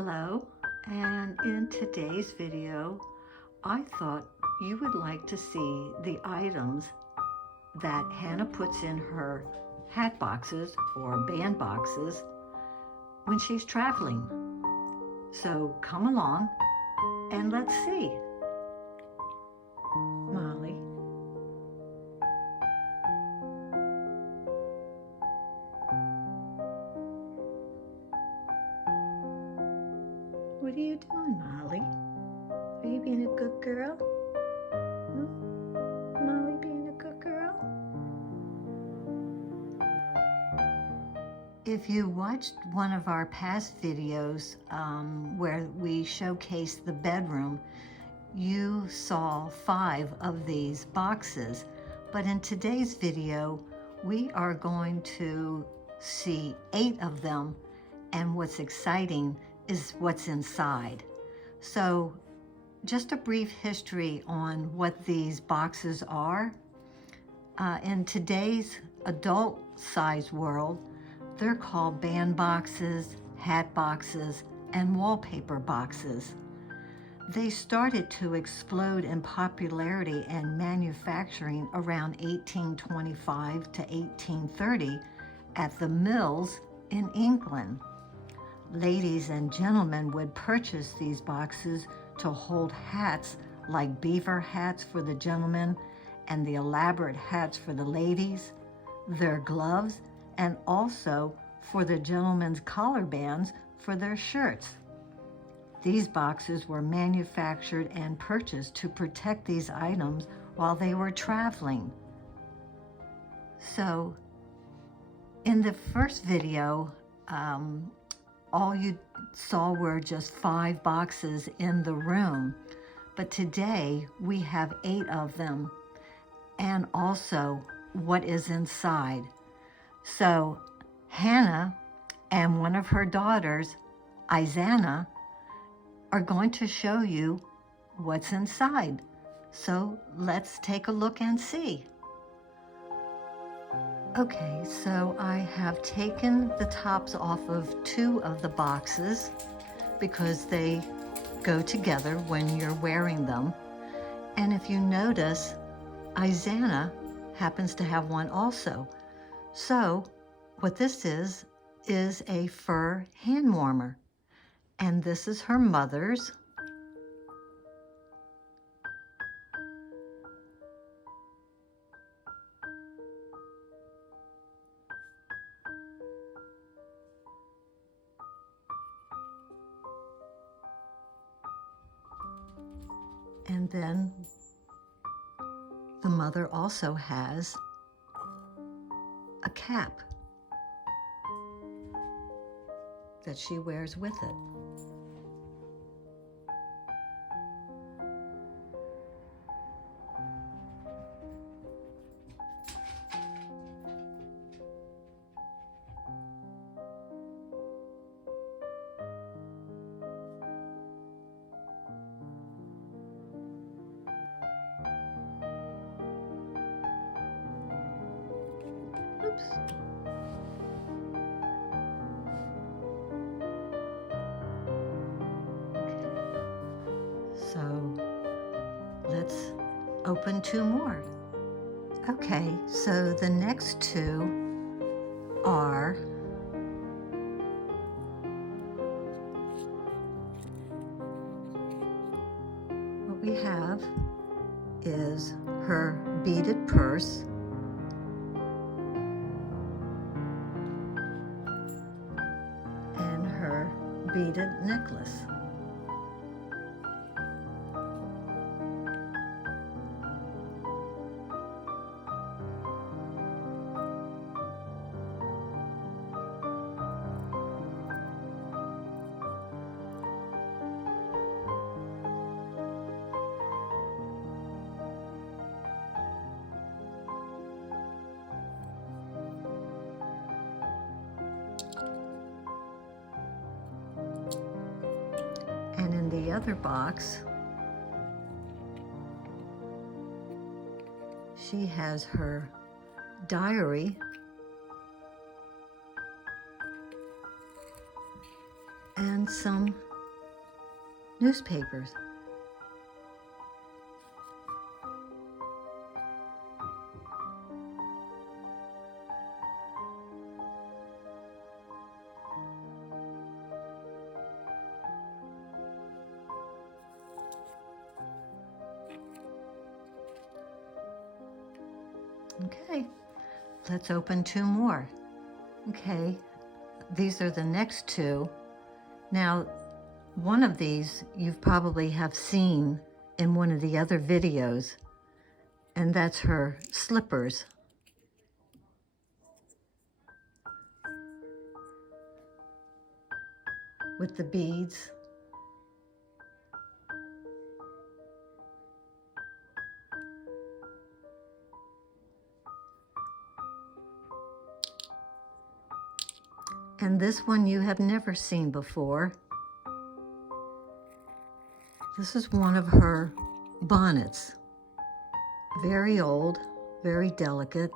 Hello, and in today's video, I thought you would like to see the items that Hannah puts in her hat boxes or band boxes when she's traveling. So come along and let's see. Molly. What are you doing, Molly? Are you being a good girl? Molly being a good girl? If you watched one of our past videos where we showcased the bedroom, you saw 5 of these boxes. But in today's video, we are going to see 8 of them, and what's exciting is what's inside. So just a brief history on what these boxes are. In today's adult size world, they're called band boxes, hat boxes, and wallpaper boxes. They started to explode in popularity and manufacturing around 1825 to 1830 at the mills in England. Ladies and gentlemen would purchase these boxes to hold hats like beaver hats for the gentlemen and the elaborate hats for the ladies, their gloves, and also for the gentlemen's collar bands for their shirts. These boxes were manufactured and purchased to protect these items while they were traveling. So in the first video, all you saw were just 5 boxes in the room, but today we have 8 of them, and also what is inside. So Hannah and one of her daughters, Izannah, are going to show you what's inside. So let's take a look and see. Okay, so I have taken the tops off of 2 of the boxes because they go together when you're wearing them. And if you notice, Izannah happens to have one also. So what this is a fur hand warmer. And this is her mother's. And then the mother also has a cap that she wears with it. Oops. So let's open 2 more. Okay, so the next 2 are what we have is her beaded purse, and her beaded necklace. And in the other box, she has her diary and some newspapers. Okay, let's open 2 more. Okay, these are the next 2. Now, one of these you probably have seen in one of the other videos, and that's her slippers. With the beads. And this one you have never seen before. This is one of her bonnets. Very old, very delicate.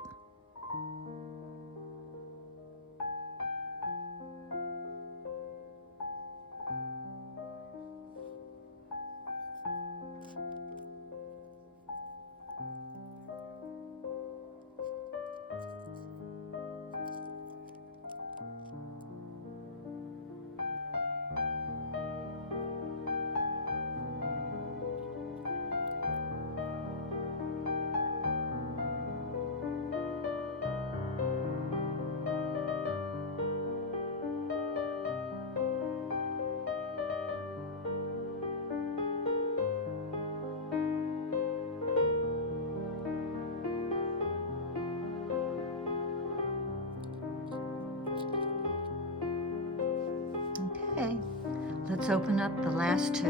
Okay, let's open up the last 2.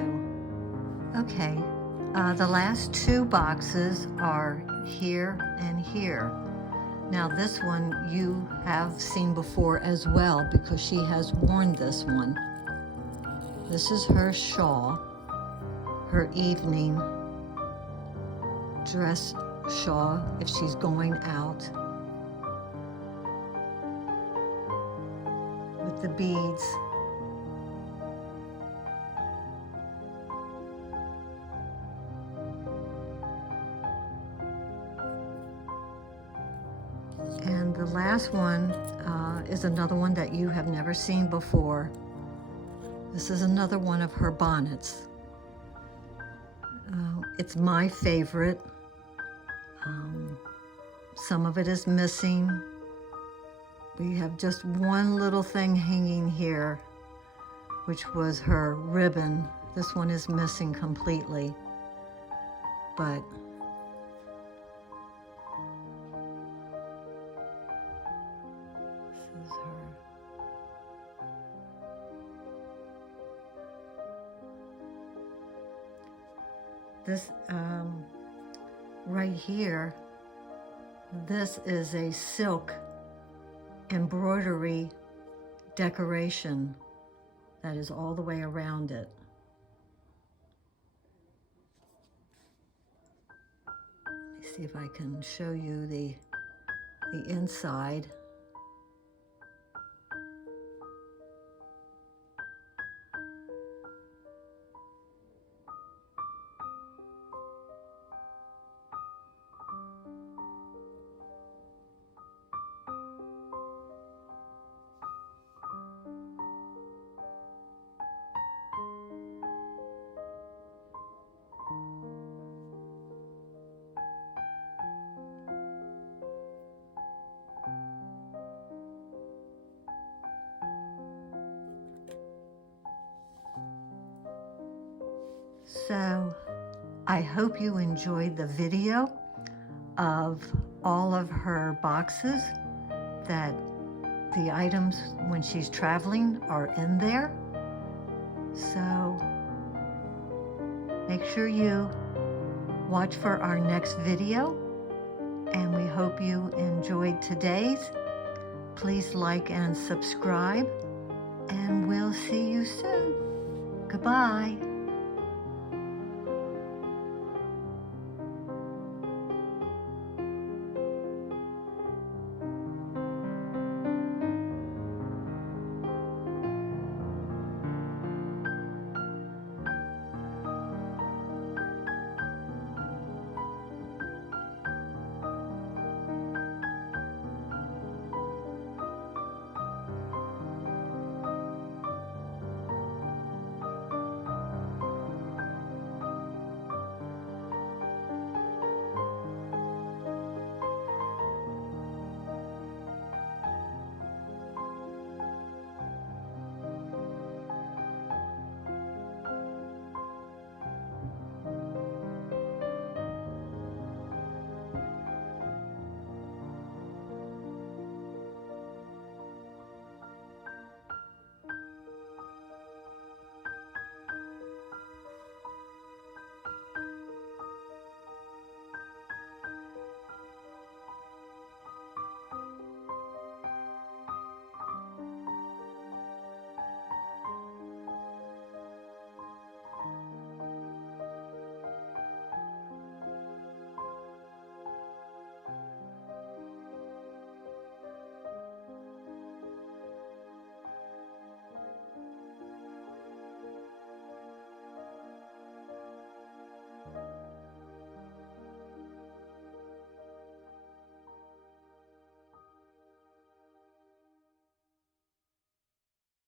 Okay, the last 2 boxes are here and here. Now this one you have seen before as well because she has worn this one. This is her shawl, her evening dress shawl if she's going out. With the beads. And the last one is another one that you have never seen before. This is another one of her bonnets. It's my favorite. Some of it is missing. We have just one little thing hanging here, which was her ribbon. This one is missing completely, but this is her. This right here, this is a silk embroidery decoration that is all the way around it. Let me see if I can show you the inside. So I hope you enjoyed the video of all of her boxes, that the items when she's traveling are in there. So make sure you watch for our next video, and we hope you enjoyed today's. Please like and subscribe, and we'll see you soon. Goodbye.